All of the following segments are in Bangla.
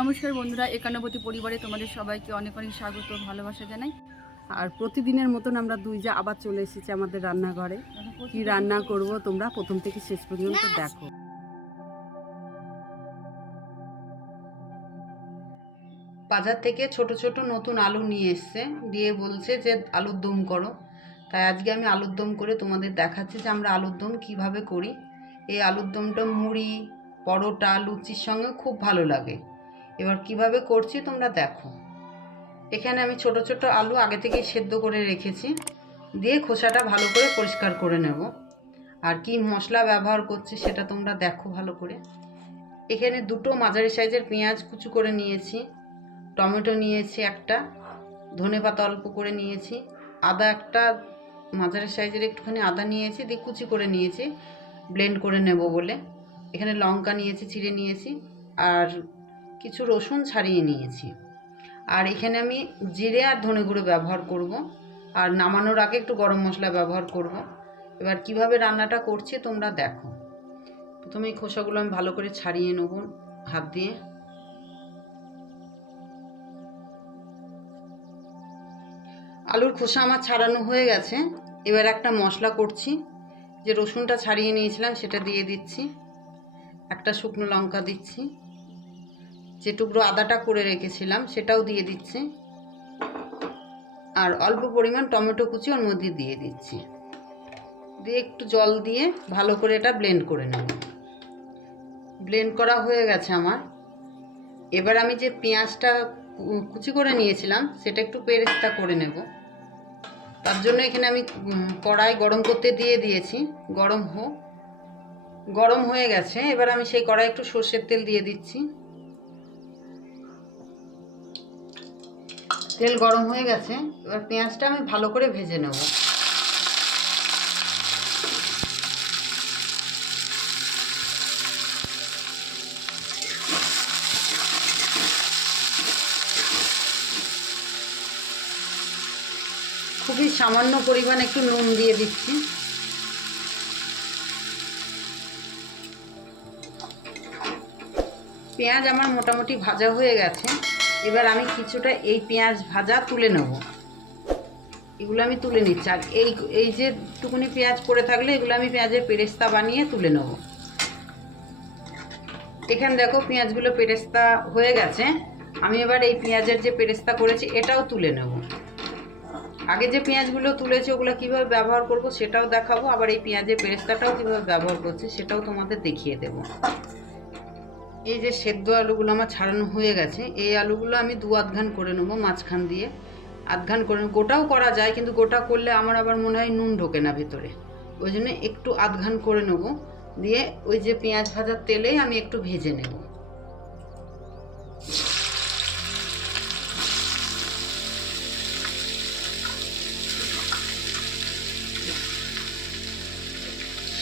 নমস্কার বন্ধুরা, একান্নবতী পরিবারে তোমাদের সবাইকে অনেক অনেক স্বাগত, ভালোবাসা জানাই। আর প্রতিদিনের মতন আমরা দুই যা আবার চলে এসেছি আমাদের রান্নাঘরে। কি রান্না করব তোমরা প্রথম থেকে শেষ পর্যন্ত দেখো। বাজার থেকে ছোট ছোট নতুন আলু নিয়ে এসছে, দিয়ে বলছে যে আলুর দম করো। তাই আজকে আমি আলুর দম করে তোমাদের দেখাচ্ছি যে আমরা আলুর দম কিভাবে করি। এই আলুর দমটা মুড়ি, পরোটা, লুচির সঙ্গে খুব ভালো লাগে। এবার কিভাবে করছি তোমরা দেখো। এখানে আমি ছোট ছোট আলু আগে থেকেই সেদ্ধ করে রেখেছি, দিয়ে খোসাটা ভালো করে পরিষ্কার করে নেব। আর কি মশলা ব্যবহার করছি সেটা তোমরা দেখো ভালো করে। এখানে দুটো মাঝারি সাইজের পেঁয়াজ কুচি করে নিয়েছি, টমেটো নিয়েছি একটা, ধনেপাতা অল্প করে নিয়েছি, আদা একটা মাঝারি সাইজের একটুখানি আদা নিয়েছি, দিয়ে কুচি করে নিয়েছি ব্লেন্ড করে নেব বলে। এখানে লঙ্কা নিয়েছি, চিড়ে নিয়েছি, আর কিছু রসুন ছাড়িয়ে নিয়েছি। আর এখানে আমি জিরে আর ধনে গুঁড়ো ব্যবহার করব, আর নামানোর আগে একটু গরম মশলা ব্যবহার করব। এবার কিভাবে রান্নাটা করছি তোমরা দেখো। প্রথমে এই খোসাগুলো আমি ভালো করে ছাড়িয়ে নেব হাত দিয়ে। আলুর খোসা আমার ছাড়ানো হয়ে গেছে। এবার একটা মশলা করছি, যে রসুনটা ছাড়িয়ে নিয়েছিলাম সেটা দিয়ে দিচ্ছি, একটা শুকনো লঙ্কা দিচ্ছি, যে টুকরো আদাটা করে রেখেছিলাম সেটাও দিয়ে দিচ্ছি, আর অল্প পরিমাণ টমেটো কুচি ওর মধ্যে দিয়ে দিচ্ছি, দিয়ে একটু জল দিয়ে ভালো করে এটা ব্লেন্ড করে নেব। ব্লেন্ড করা হয়ে গেছে আমার। এবার আমি যে পেঁয়াজটা কুচি করে নিয়েছিলাম সেটা একটু পেরেস্তা করে নেব। তার জন্য এখানে আমি কড়াই গরম করতে দিয়ে দিয়েছি, গরম হয়ে গেছে। এবার আমি সেই কড়াই একটু সর্ষের তেল দিয়ে দিচ্ছি। তেল গরম হয়ে গেছে, এবার পেঁয়াজটা আমি ভালো করে ভেজে নেব। খুবই সামান্য পরিমাণ একটু নুন দিয়ে দিচ্ছি। পেঁয়াজ আমার মোটামুটি ভাজা হয়ে গেছে। এবার আমি কিছুটা এই পেঁয়াজ ভাজা তুলে নেব। এগুলো আমি তুলে নিচ্ছি। আর এই যে টুকুনি পেঁয়াজ পড়ে থাকলে এগুলো আমি পেঁয়াজের পেরেস্তা বানিয়ে তুলে নেব। এখানে দেখো পেঁয়াজগুলো পেরেস্তা হয়ে গেছে। আমি এবার এই পেঁয়াজের যে পেরেস্তা করেছি এটাও তুলে নেব। আগে যে পেঁয়াজগুলো তুলেছি ওগুলো কীভাবে ব্যবহার করব সেটাও দেখাবো, আবার এই পেঁয়াজের পেরেস্তাটাও কীভাবে ব্যবহার করছি সেটাও তোমাদের দেখিয়ে দেব। এই যে সেদ্ধ আলুগুলো আমার ছাড়ানো হয়ে গেছে, এই আলুগুলো আমি দু আধঘান করে নেবো, মাঝখান দিয়ে আধঘান করে। গোটাও করা যায়, কিন্তু গোটা করলে আমার আবার মনে হয় নুন ঢোকে না ভেতরে, ওই জন্য একটু আধঘান করে নেব। দিয়ে ওই যে পেঁয়াজ ভাজার তেলেই আমি একটু ভেজে নেব।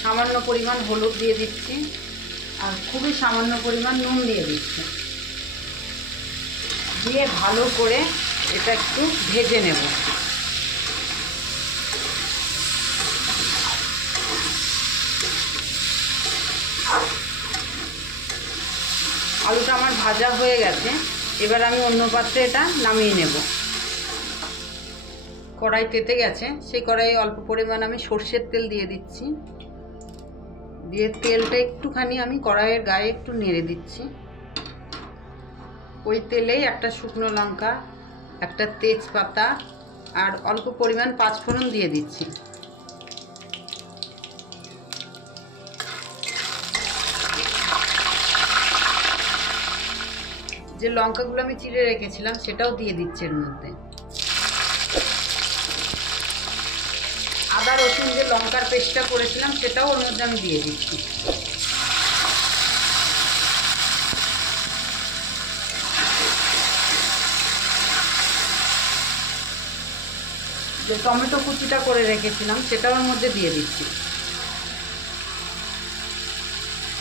সামান্য পরিমাণ হলুদ দিয়ে দিচ্ছি, আর খুবই সামান্য পরিমাণ নুন দিয়ে দিচ্ছি, দিয়ে ভালো করে এটা একটু ভেজে নেব। আলুটা আমার ভাজা হয়ে গেছে। এবার আমি অন্য পাত্রে এটা নামিয়ে নেব। কড়াই তেতে গেছে, সেই কড়াইয়ে অল্প পরিমাণ আমি সর্ষের তেল দিয়ে দিচ্ছি, দিয়ে তেলটা একটুখানি আমি কড়াইয়ের গায়ে একটু নেড়ে দিচ্ছি। ওই তেলেই একটা শুকনো লঙ্কা, একটা তেজপাতা, আর অল্প পরিমাণ পাঁচফোড়ন দিয়ে দিচ্ছি। যে লঙ্কাগুলো আমি চিড়ে রেখেছিলাম সেটাও দিয়ে দিচ্ছি এর মধ্যে। আদা রসুন যে লঙ্কার পেস্টটা করেছিলাম সেটাও ওর মধ্যে আমি দিয়ে দিচ্ছি। যে টমেটো কুচিটা করে রেখেছিলাম সেটাও ওর মধ্যে দিয়ে দিচ্ছি।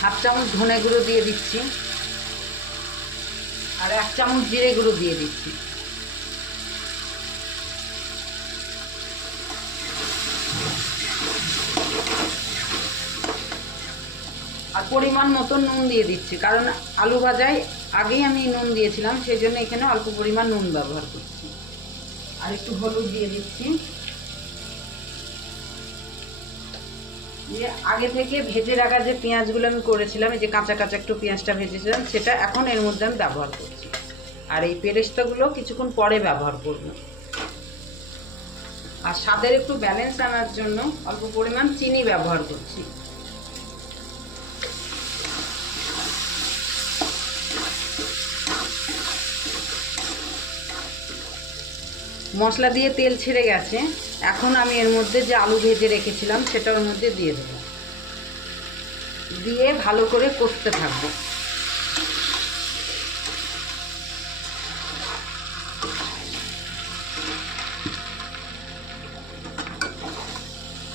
হাফ চামচ ধনে গুঁড়ো দিয়ে দিচ্ছি, আর 1 চামচ জিরে গুঁড়ো দিয়ে দিচ্ছি। আর পরিমাণ মতো নুন দিয়ে দিচ্ছি, কারণ আলু ভাজায় আগেই আমি নুন দিয়েছিলাম, সেই জন্য এখানে অল্প পরিমাণ নুন ব্যবহার করছি। আর একটু হলুদ দিয়ে দিচ্ছি। দিয়ে আগে থেকে ভেজে রাখা যে পেঁয়াজগুলো আমি করেছিলাম, এই যে কাঁচা কাঁচা একটু পেঁয়াজটা ভেজেছিলাম, সেটা এখন এর মধ্যে আমি ব্যবহার করছি। আর এই পেরেস্তাগুলো কিছুক্ষণ পরে ব্যবহার করব। আর স্বাদের একটু ব্যালেন্স আনার জন্য অল্প পরিমাণ চিনি ব্যবহার করছি। মশলা দিয়ে তেল ছেড়ে গেছে, এখন আমি এর মধ্যে যে আলু ভেজে রেখেছিলাম সেটা ওর মধ্যে দিয়ে দেবো, দিয়ে ভালো করে কষতে থাকবো।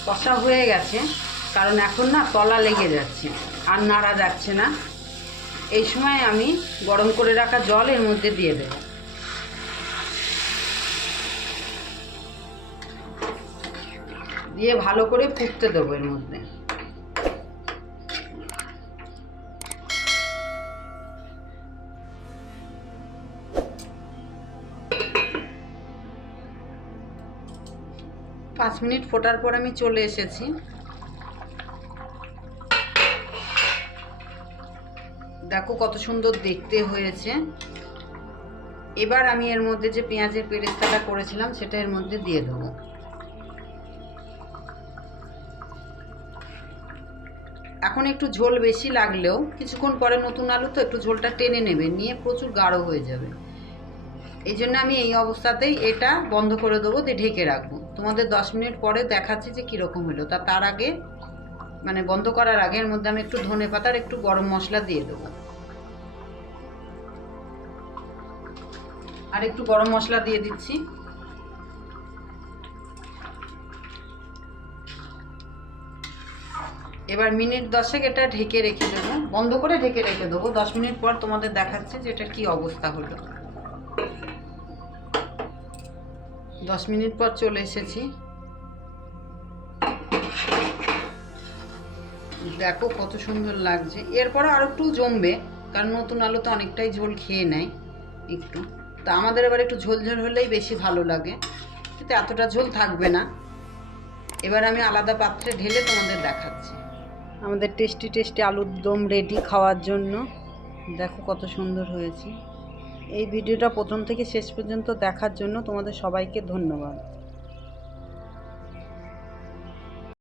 কষা হয়ে গেছে, কারণ এখন না তলা লেগে যাচ্ছে, আর নাড়া যাচ্ছে না। এই সময় আমি গরম করে রাখা জল এর মধ্যে দিয়ে দেব। দিয়ে ভালো করে ফুটতে দেবো এর মধ্যে। পাঁচ মিনিট ফোটার পর আমি চলে এসেছি। দেখো কত সুন্দর দেখতে হয়েছে। এবার আমি এর মধ্যে যে পেঁয়াজের পেরেস্তাটা করেছিলাম সেটা এর মধ্যে দিয়ে দেবো। এখন একটু ঝোল বেশি লাগলেও কিছুক্ষণ পরে নতুন আলু তো একটু ঝোলটা টেনে নেবে, নিয়ে প্রচুর গাঢ় হয়ে যাবে। এই জন্য আমি এই অবস্থাতেই এটা বন্ধ করে দেবো, দিয়ে ঢেকে রাখবো। তোমাদের 10 মিনিট পরে দেখাচ্ছি যে কীরকম হলো। তার আগে মানে বন্ধ করার আগে এর মধ্যে আমি একটু ধনেপাতার একটু গরম মশলা দিয়ে দেবো। আর একটু গরম মশলা দিয়ে দিচ্ছি। এবার মিনিট 10 এটা ঢেকে রেখে দেবো, বন্ধ করে ঢেকে রেখে দেবো। 10 মিনিট পর তোমাদের দেখাচ্ছে যে এটা কি অবস্থা হলো। 10 মিনিট পর চলে এসেছি। দেখো কত সুন্দর লাগছে। এরপর আর একটু জমবে, কারণ নতুন আলু তো অনেকটাই ঝোল খেয়ে নেয় একটু। তা আমাদের এবার একটু ঝোল ঝোল হলেই বেশি ভালো লাগে, কিন্তু এতটা ঝোল থাকবে না। এবার আমি আলাদা পাত্রে ঢেলে তোমাদের দেখাচ্ছি। আমাদের টেস্টি টেস্টি আলুর দম রেডি খাওয়ার জন্য। দেখো কত সুন্দর হয়েছে। এই ভিডিওটা প্রথম থেকে শেষ পর্যন্ত দেখার জন্য তোমাদের সবাইকে ধন্যবাদ।